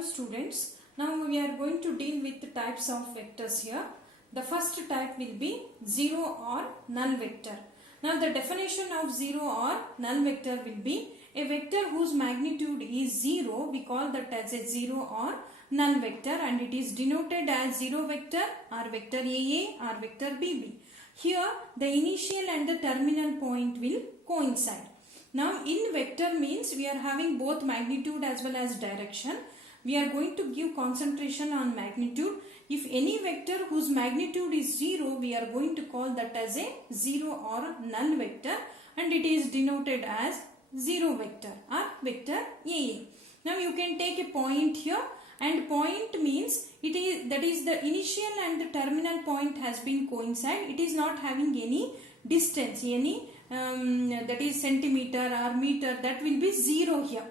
Hello students, now we are going to deal with the types of vectors here. The first type will be zero or null vector. Now the definition of zero or null vector will be a vector whose magnitude is zero, we call that as a zero or null vector, and it is denoted as zero vector or vector AA or vector BB. Here the initial and the terminal point will coincide. Now in vector means we are having both magnitude as well as direction. We are going to give concentration on magnitude. If any vector whose magnitude is 0, we are going to call that as a zero or null vector, and it is denoted as zero vector or vector AA. Now you can take a point here, and point means it is the initial and the terminal point has been coincide. It is not having any distance, any that is centimeter or meter, that will be 0 here.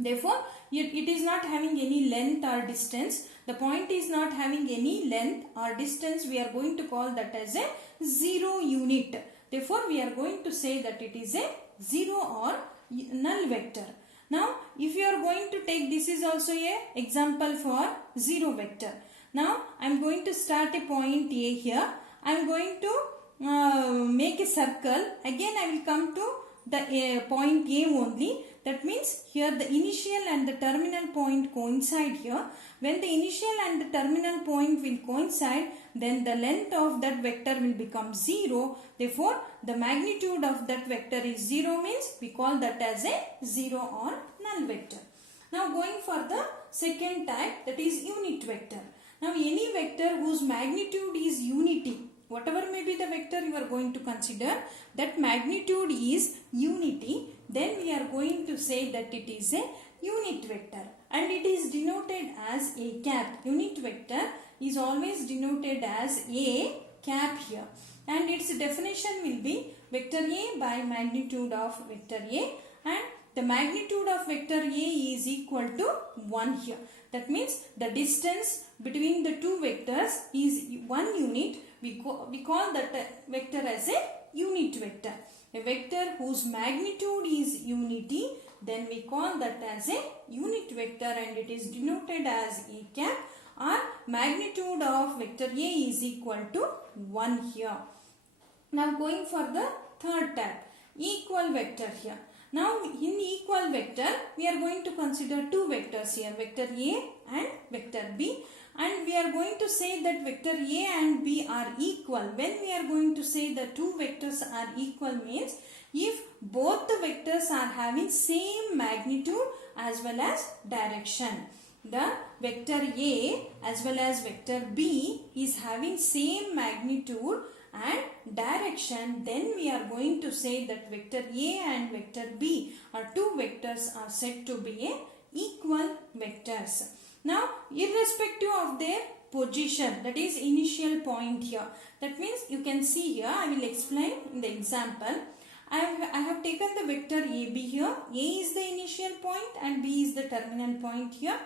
Therefore, it is not having any length or distance. The point is not having any length or distance. We are going to call that as a 0 unit. Therefore, we are going to say that it is a 0 or null vector. Now, if you are going to take, this is also a example for 0 vector. Now, I am going to start a point A here. I am going to make a circle. Again, I will come to the point A only. That means here the initial and the terminal point coincide here. When the initial and the terminal point will coincide, then the length of that vector will become 0. Therefore, the magnitude of that vector is 0, means we call that as a 0 or null vector. Now going for the second type, that is unit vector. Now any vector whose magnitude is unity, whatever may be the vector you are going to consider, that magnitude is unity, then we are going to say that it is a unit vector, and it is denoted as a cap. Unit vector is always denoted as a cap here, and its definition will be vector A by magnitude of vector A, and the magnitude of vector A is equal to 1 here. That means the distance between the two vectors is 1 unit. We call that vector as a unit vector. A vector whose magnitude is unity, then we call that as a unit vector, and it is denoted as a cap, or magnitude of vector A is equal to 1 here. Now going for the third type, equal vector here. Now in equal vector, we are going to consider two vectors here, vector A and vector B. And we are going to say that vector A and B are equal. When we are going to say the two vectors are equal means if both the vectors are having same magnitude as well as direction. The vector A as well as vector B is having same magnitude and direction, then we are going to say that vector A and vector B are two vectors are said to be a equal vectors. Now, irrespective of their position, that is initial point here. That means you can see here, I will explain in the example. I have taken the vector AB here. A is the initial point and B is the terminal point here.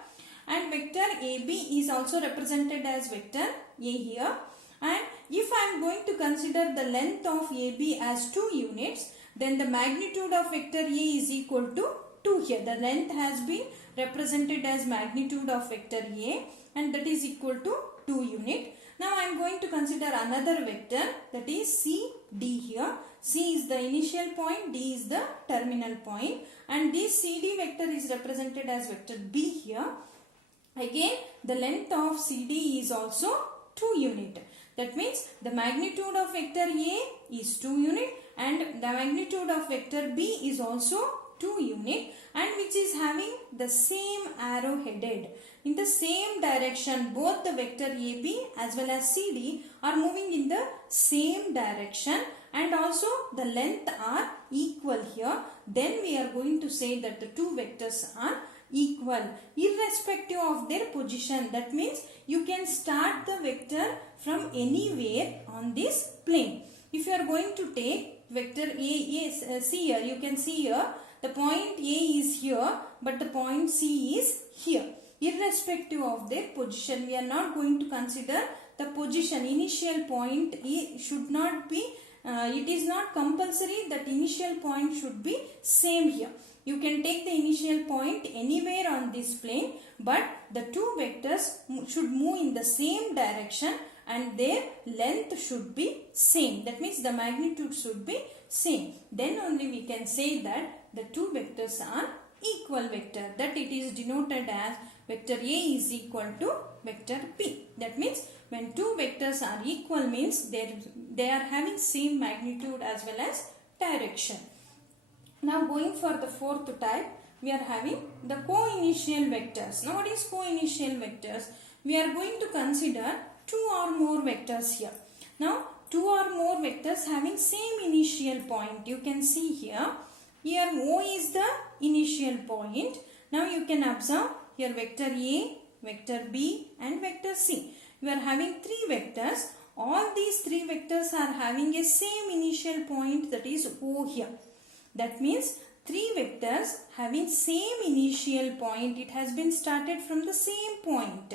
And vector AB is also represented as vector A here. And if I am going to consider the length of AB as 2 units, then the magnitude of vector A is equal to 2 here. The length has been represented as magnitude of vector A, and that is equal to 2 unit. Now I am going to consider another vector, that is CD here. C is the initial point, D is the terminal point, and this CD vector is represented as vector B here. Again, the length of CD is also 2 unit. That means the magnitude of vector A is 2 unit and the magnitude of vector B is also 2 unit, and which is having the same arrow headed. In the same direction, both the vector AB as well as CD are moving in the same direction, and also the length are equal here. Then we are going to say that the two vectors are equal irrespective of their position. That means you can start the vector from anywhere on this plane. If you are going to take vector A, see here, you can see here the point A is here, but the point C is here. Irrespective of their position, we are not going to consider the position. Initial point should not be, it is not compulsory that initial point should be same here. you can take the initial point anywhere on this plane, but the two vectors should move in the same direction and their length should be same. That means the magnitude should be same. Then only we can say that the two vectors are equal vector. That it is denoted as vector A is equal to vector B. That means when two vectors are equal means they are having same magnitude as well as direction. Now going for the fourth type, we are having the co-initial vectors. Now what is co-initial vectors? We are going to consider two or more vectors here. Now two or more vectors having same initial point. You can see here. Here O is the initial point. Now you can observe here vector A, vector B and vector C. We are having three vectors. All these three vectors are having a same initial point, that is O here. That means three vectors having same initial point. It has been started from the same point.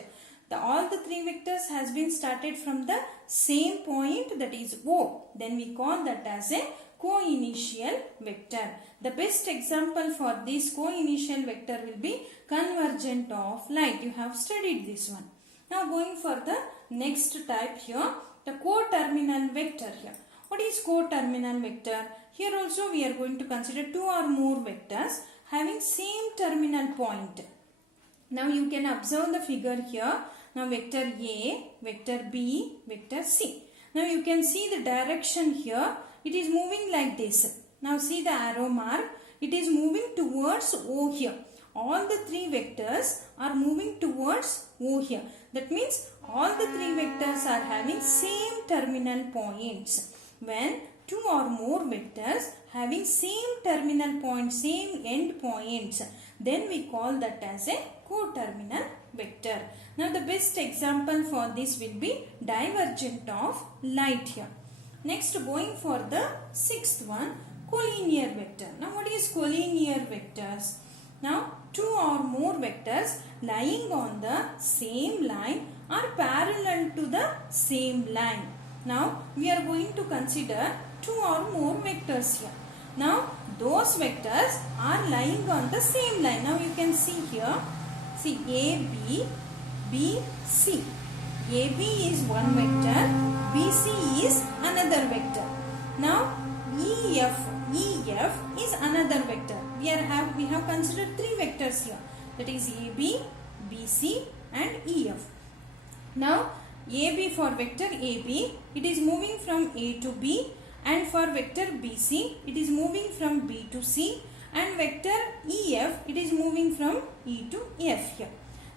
All the three vectors has been started from the same point, that is O. Then we call that as a co-initial vector. The best example for this co-initial vector will be convergent of light. You have studied this one. Now going for the next type here, the co-terminal vector here. What is co-terminal vector? Here also we are going to consider two or more vectors having same terminal point. Now you can observe the figure here. Now vector A, vector B, vector C. Now you can see the direction here. It is moving like this. Now see the arrow mark. It is moving towards O here. All the three vectors are moving towards O here. That means all the three vectors are having same terminal points. When two or more vectors having same terminal point, same end points, then we call that as a co-terminal vector. Now the best example for this will be divergent of light here. Next going for the sixth one, collinear vector. Now what is collinear vectors? Now two or more vectors lying on the same line are parallel to the same line. Now we are going to consider two or more vectors here. Now those vectors are lying on the same line. Now you can see here, see AB, BC. AB is one vector, BC is another vector. Now EF is another vector. We have considered three vectors here, that is AB, BC and EF. Now AB, for vector AB, it is moving from A to B, and for vector BC, it is moving from B to C, and vector EF, it is moving from E to F here.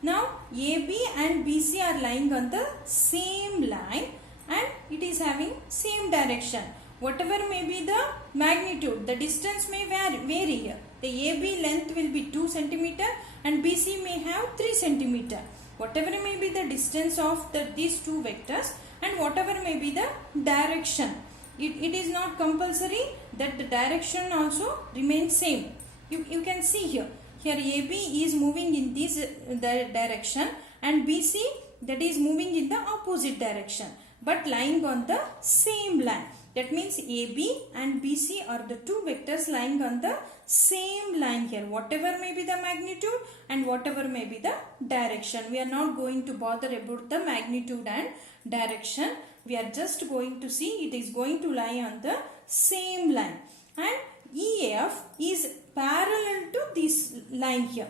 Now AB and BC are lying on the same line and it is having same direction. Whatever may be the magnitude, the distance may vary here. The AB length will be 2 cm and BC may have 3 cm. Whatever may be the distance of these two vectors and whatever may be the direction. It is not compulsory that the direction also remains same. You can see here. Here AB is moving in this direction and BC, that is moving in the opposite direction, but lying on the same line. That means AB and BC are the two vectors lying on the same line here. Whatever may be the magnitude and whatever may be the direction. We are not going to bother about the magnitude and direction. We are just going to see it is going to lie on the same line. And EF is parallel to this line here.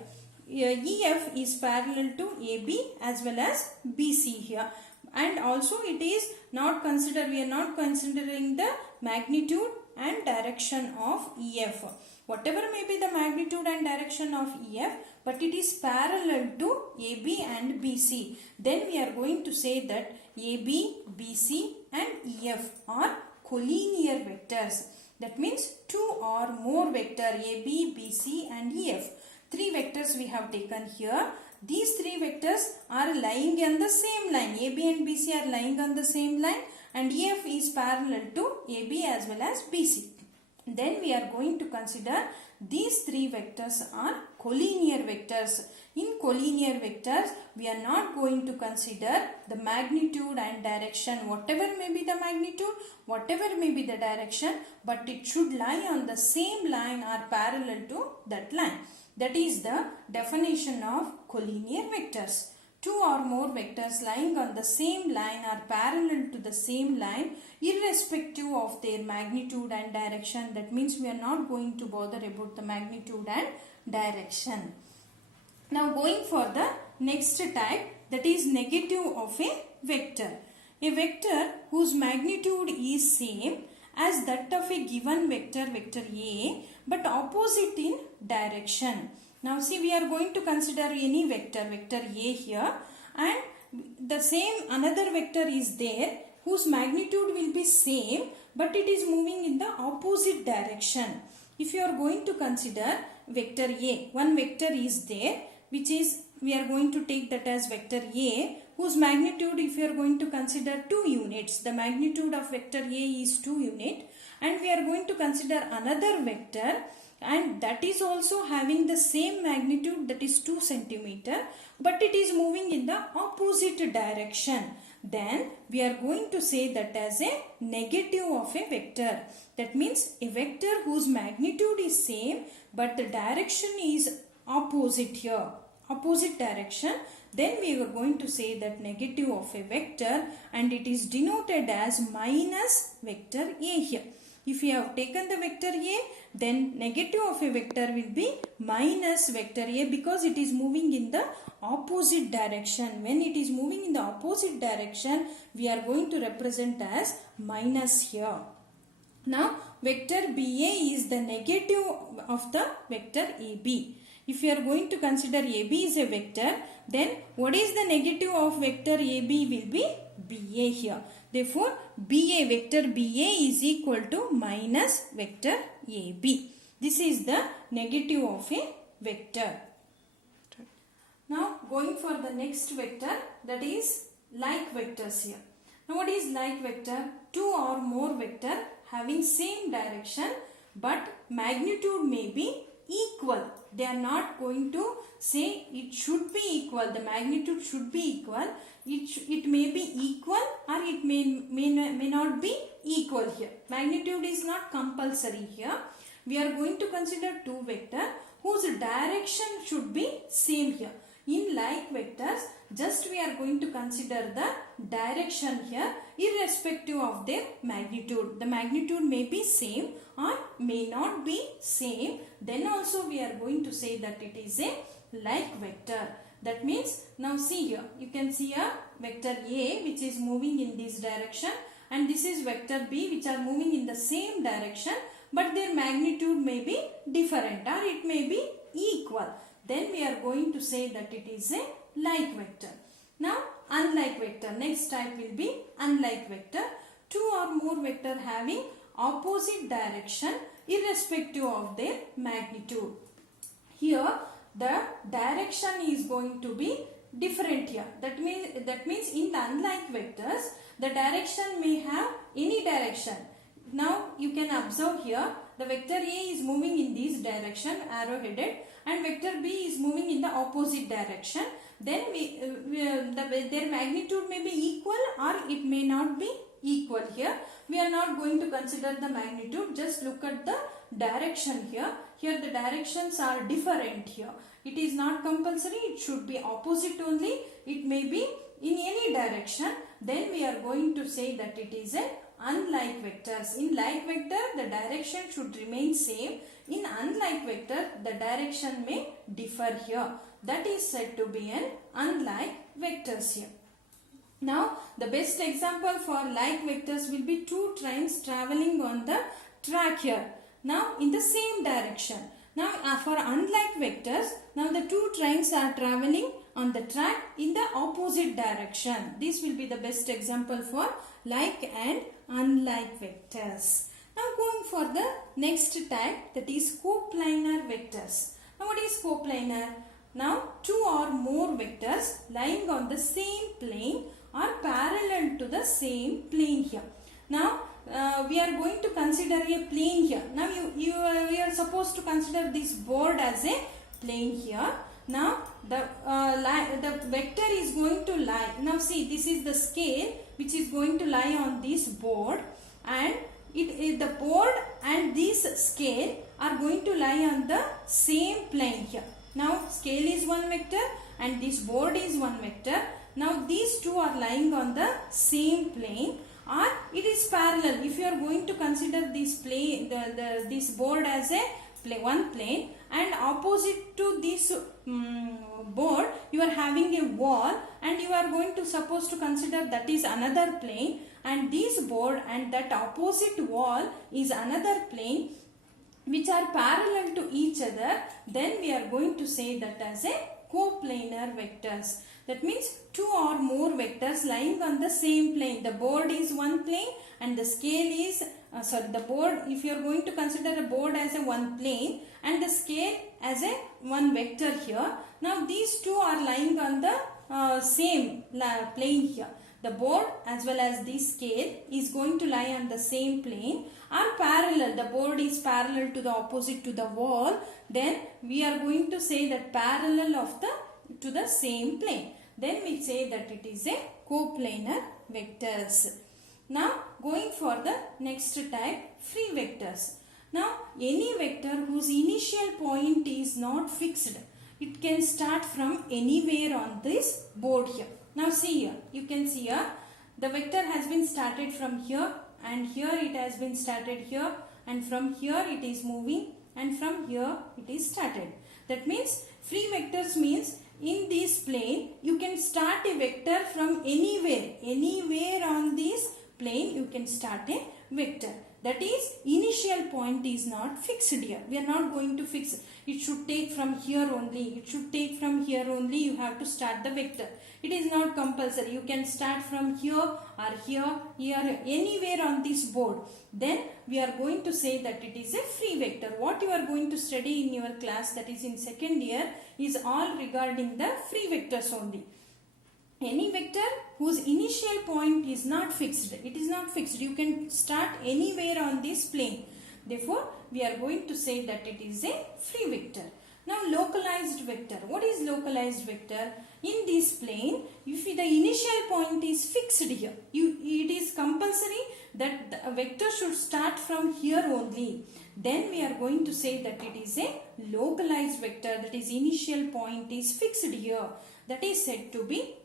EF is parallel to AB as well as BC here. And also it is not considered, we are not considering the magnitude and direction of EF. Whatever may be the magnitude and direction of EF, but it is parallel to AB and BC. Then we are going to say that AB, BC and EF are collinear vectors. That means two or more vector AB, BC and EF. Three vectors we have taken here. These three vectors are lying on the same line. AB and BC are lying on the same line and EF is parallel to AB as well as BC. Then we are going to consider these three vectors are collinear vectors. In collinear vectors, we are not going to consider the magnitude and direction, whatever may be the magnitude, whatever may be the direction, but it should lie on the same line or parallel to that line. That is the definition of collinear vectors. Two or more vectors lying on the same line are parallel to the same line irrespective of their magnitude and direction. That means we are not going to bother about the magnitude and direction. Now going for the next type, that is negative of a vector. A vector whose magnitude is same as that of a given vector, vector A, but opposite in direction. Now see, we are going to consider any vector, vector A here, and the same another vector is there whose magnitude will be same, but it is moving in the opposite direction. If you are going to consider vector A, one vector is there which is, we are going to take that as vector A, whose magnitude, if you are going to consider 2 units, the magnitude of vector A is 2 units, and we are going to consider another vector and that is also having the same magnitude, that is 2 centimeter, but it is moving in the opposite direction. Then we are going to say that as a negative of a vector. That means a vector whose magnitude is same but the direction is opposite here, opposite direction, then we are going to say that negative of a vector, and it is denoted as minus vector A here. If you have taken the vector A, then negative of a vector will be minus vector A because it is moving in the opposite direction. When it is moving in the opposite direction, we are going to represent as minus here. Now, vector BA is the negative of the vector AB. If you are going to consider AB is a vector, then what is the negative of vector AB will be BA here. Therefore, BA, vector BA is equal to minus vector AB. This is the negative of a vector. Now, going for the next vector, that is like vectors here. Now, what is like vector? Two or more vector having same direction but magnitude may be equal. They are not going to say it should be equal, the magnitude should be equal. It may be equal or it may not be equal here. Magnitude is not compulsory here. We are going to consider two vectors whose direction should be same here. In like vectors, just we are going to consider the direction here irrespective of their magnitude. The magnitude may be same or may not be same. Then also we are going to say that it is a like vector. That means, now see here, you can see a vector A which is moving in this direction, and this is vector B which are moving in the same direction, but their magnitude may be different or it may be equal. Then we are going to say that it is a like vector. Now, unlike vector, next type will be unlike vector. Two or more vector having opposite direction irrespective of their magnitude. Here, the direction is going to be different here. That means in the unlike vectors, the direction may have any direction. Now, you can observe here, the vector A is moving in this direction, arrow headed, and vector B is moving in the opposite direction. Then their magnitude may be equal or it may not be equal here. We are not going to consider the magnitude, just look at the direction here. Here the directions are different here. It is not compulsory, it should be opposite only. It may be in any direction. Then we are going to say that it is a unlike vectors. In like vector, the direction should remain same. In unlike vector, the direction may differ here. That is said to be an unlike vectors here. Now, the best example for like vectors will be two trains traveling on the track here. Now, in the same direction. Now, for unlike vectors, now the two trains are traveling on the track in the opposite direction. This will be the best example for like and unlike vectors. Now, going for the next type, that is coplanar vectors. Now, what is coplanar? Now, two or more vectors lying on the same plane are parallel to the same plane here. Now, we are going to consider a plane here. Now you are supposed to consider this board as a plane here. Now the vector is going to lie. Now see, this is the scale which is going to lie on this board, and the board and this scale are going to lie on the same plane here. Now scale is one vector and this board is one vector. Now these two are lying on the same plane, or it is parallel. If you are going to consider this plane, this board as a one plane, and opposite to this board you are having a wall, and you are going to suppose to consider that is another plane, and this board and that opposite wall is another plane which are parallel to each other, then we are going to say that as a coplanar vectors. That means two or more vectors lying on the same plane. The board is one plane and the scale is the board, if you are going to consider a board as a one plane and the scale as a one vector here. Now these two are lying on the same plane here. The board as well as this scale is going to lie on the same plane, are parallel. The board is parallel to the opposite to the wall. Then we are going to say that parallel of to the same plane. Then we say that it is a coplanar vectors. Now going for the next type, free vectors. Now any vector whose initial point is not fixed, it can start from anywhere on this board here. Now see here, you can see here the vector has been started from here, and here it has been started here, and from here it is moving, and from here it is started. That means free vectors means in this plane you can start a vector from anywhere on this plane you can start a vector. That is, initial point is not fixed here. We are not going to fix. It should take from here only. It should take from here only. You have to start the vector. It is not compulsory. You can start from here or here, anywhere on this board. Then we are going to say that it is a free vector. What you are going to study in your class, that is in second year, is all regarding the free vectors only. Any vector whose initial point is not fixed. It is not fixed. You can start anywhere on this plane. Therefore, we are going to say that it is a free vector. Now, localized vector. What is localized vector? In this plane, if the initial point is fixed here, it is compulsory that the vector should start from here only. Then we are going to say that it is a localized vector. That is, initial point is fixed here. That is said to be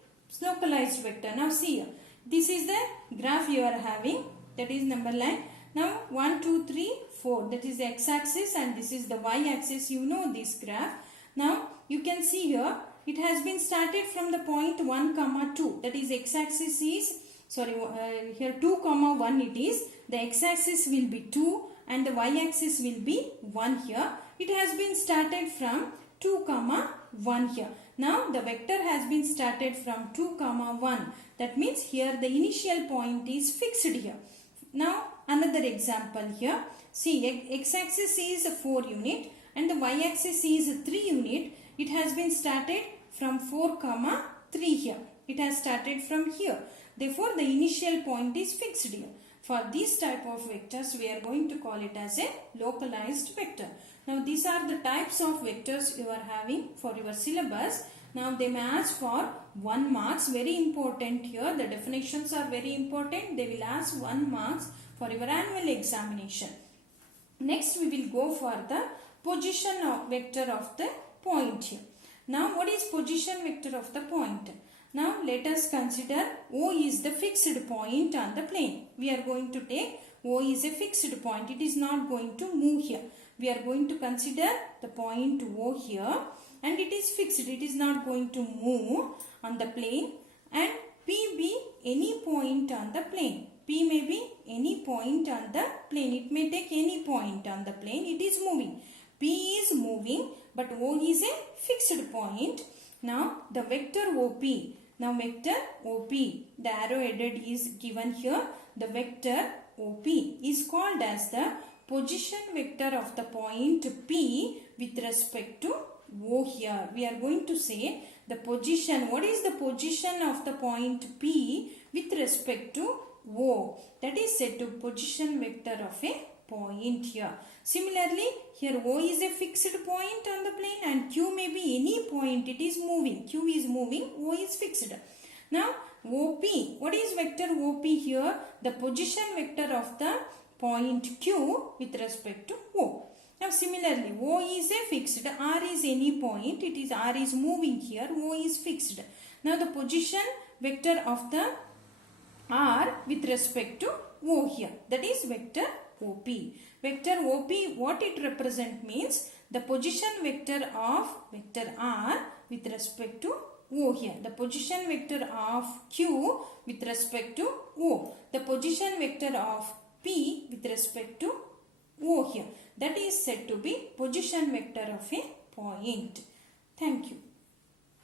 localized vector. Now see here, this is the graph you are having, that is number line. Now 1, 2, 3, 4, that is the x-axis, and this is the y-axis. You know this graph. Now you can see here, it has been started from the point 1, 2. That is, x-axis is, here 2, 1 it is. The x-axis will be 2 and the y-axis will be 1 here. It has been started from 2, 1 here. Now the vector has been started from 2, 1. That means here the initial point is fixed here. Now another example here. See, x-axis is 4 unit and the y-axis is 3 unit. It has been started from 4, 3 here. It has started from here. Therefore the initial point is fixed here. For this type of vectors, we are going to call it as a localized vector. Now these are the types of vectors you are having for your syllabus. Now they may ask for 1 marks. Very important here. The definitions are very important. They will ask 1 marks for your annual examination. Next we will go for the position of vector of the point here. Now what is position vector of the point? Now let us consider O is the fixed point on the plane. We are going to take O is a fixed point. It is not going to move here. We are going to consider the point O here, and it is fixed. It is not going to move on the plane, and P be any point on the plane. P may be any point on the plane. It may take any point on the plane. It is moving. P is moving, but O is a fixed point. Now the vector OP. Now vector OP, the arrow headed is given here. The vector OP is called as the position vector of the point P with respect to O here. We are going to say the position. What is the position of the point P with respect to O. That is said to position vector of a point here. Similarly, here O is a fixed point on the plane and Q may be any point. It is moving. Q is moving. O is fixed. Now, OP. What is vector OP here? The position vector of the point Q with respect to O. Now, similarly, O is a fixed. R is any point. It is R is moving here. O is fixed. Now, the position vector of the R with respect to O here. That is vector OP. Vector OP, what it represent means the position vector of vector R with respect to O here. The position vector of Q with respect to O. The position vector of P with respect to O here. That is said to be position vector of a point. Thank you.